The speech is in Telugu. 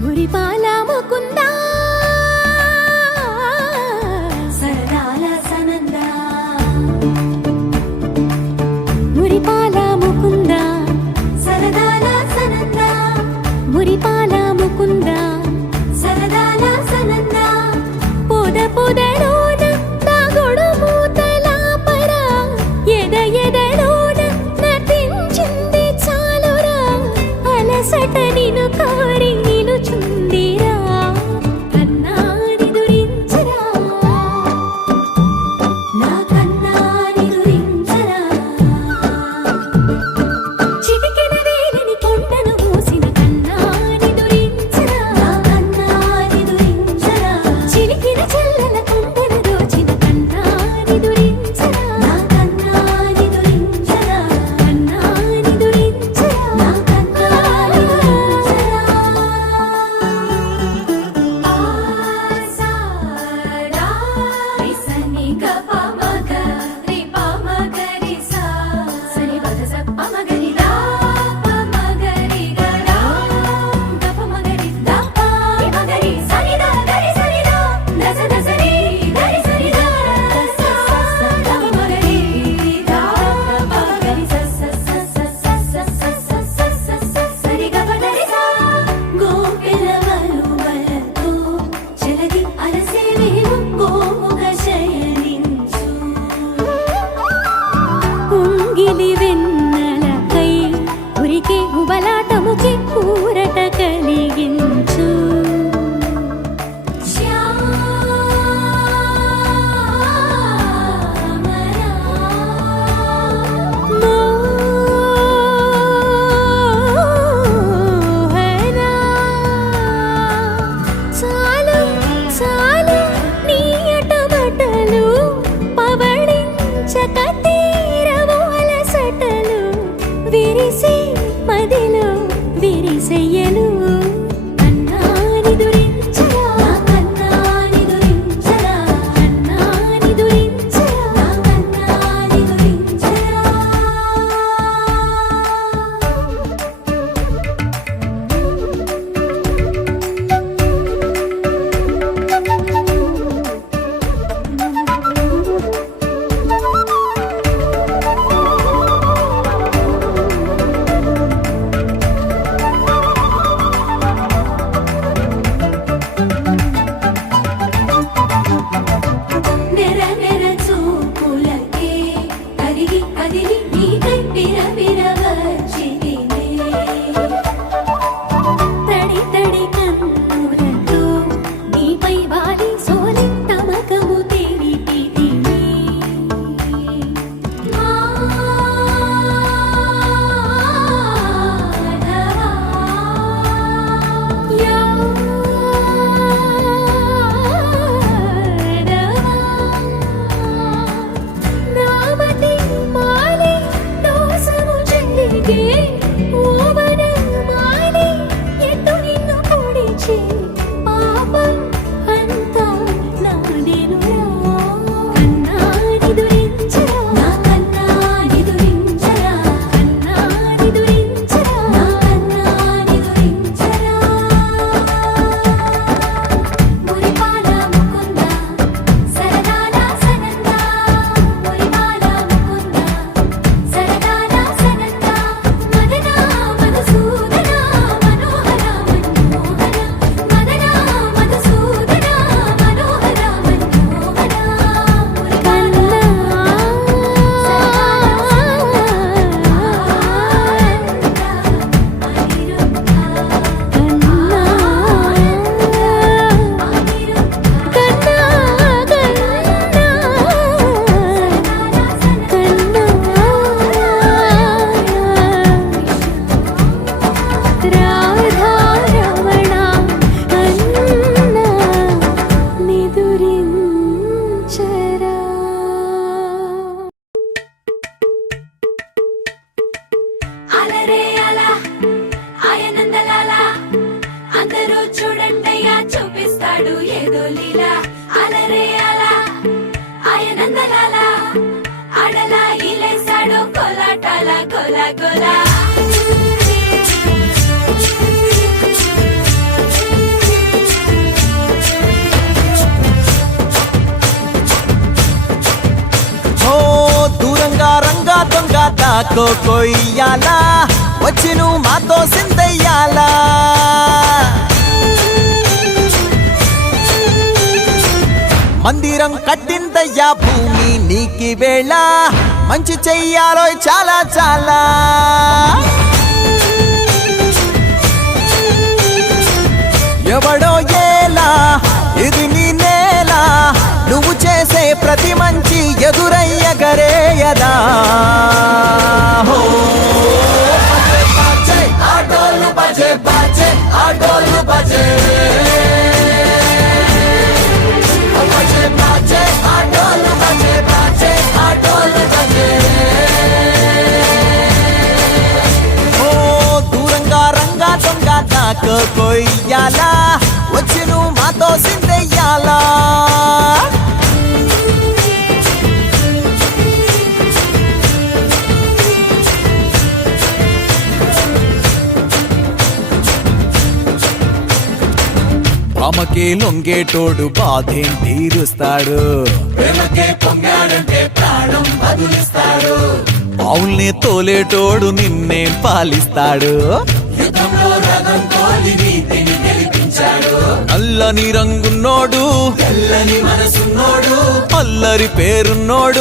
మురిపాల ముకుందా సరదాల సనందా మురిపాల ముకుందా సరదాల సనందా మురిపాల ముకుందా సరదాల సనందా పొద పొదలోన తాగుడు మూతలాపరా ఎద ఎదలోన నటించింది చాలురా అలసట నిను కోరి నిలుచుందిరా కన్నాని దురించరా నా కన్నాని దురించరా చిటికెన వేలిని కొండను మూసిన కన్నాని దురించరా నా కన్నాని దురించరా చిలికిన చెల్లెల కొండను దోచిన కన్నాని దురించరా నా కన్నాని దురించరా కన్నాని దురించరా నా కన్నాని దురించరా ఆసారా రిసని గపమగ రిపమగరి సా సని బదస పమగరి రా పమగరి గరా గపమగరి దప మగరి సని ద గరి సని ద దస దసరి గరి సని ద స గపమగరి రా పమగరి స స స స స స స స సరి గపదరి సా గోపిల వలువలతో చెలగి అలసేవేవు గోముగ శయనించు ఉంగిలి వెన్నెలకై ఉరికే ఉబలాటముకి ఊరట కలిగించు మోహనా చాలు చాలు నీ అటబటలు పవళించక తీరవు అలసటలు విరిసే మదిలో విరిసెయ్యలు కన్నాని దురించరా కన్నాని దురించరా కన్నాని దురించరా కన్నాని దురించరా నెర నెర చూపులకే కరిగి కదిలి నీకై పిరపిర వచ్చితినే తడి తడి కన్నులతో నీపై వాలి సోలి తమకము తెలిపితినే నామతి మాలి దోసము చెల్లిగే ఓవన మాలి ఎట్టు నిన్ను పొడిచి పాపం అంతా నాదేనురా కన్నాని దురించరా నా కన్నాని దురించరా కన్నాని దురించరా నా కన్నాని దురించరా మురిపాల ముకుందా సరదాల సనందా మురిపాల ముకుందా సరదాల సనందా మదనా మధుసూదనా మనోహర మన్మోహన మదనా మధుసూదనా మనోహర మన్మోహన రాధారమణ అన్న నిదురించరా అలరే అలా ఆయనందలాల అందరూ చూడండయ్యా చూపిస్తాడు ఏదో లీలా అలరే అలా కొయ్యాలా వచ్చి నువ్వు మాతో సిందయ్యాలా మందిరం కట్టిందయ్యా భూమి నీకి వేళ మంచి చెయ్యాలో చాలా చాలా ఎవడో ఏలా ఇది నీ నేల నువ్వు చేసే ప్రతి మంచి ఎదురయ్యగరేయదా ఆటోలు బజే బజే ఆటోలు బజే కొయ్యాలా వచ్చి నువ్వు మాతో సిందయ్యాలా ఆమెకే లొంగేటోడు బాధేం తీరుస్తాడు బావుల్ని తోలేటోడు నిన్నే పాలిస్తాడు నల్లని రంగున్నోడు తెల్లని మనసున్నోడు అల్లరి పేరున్నోడు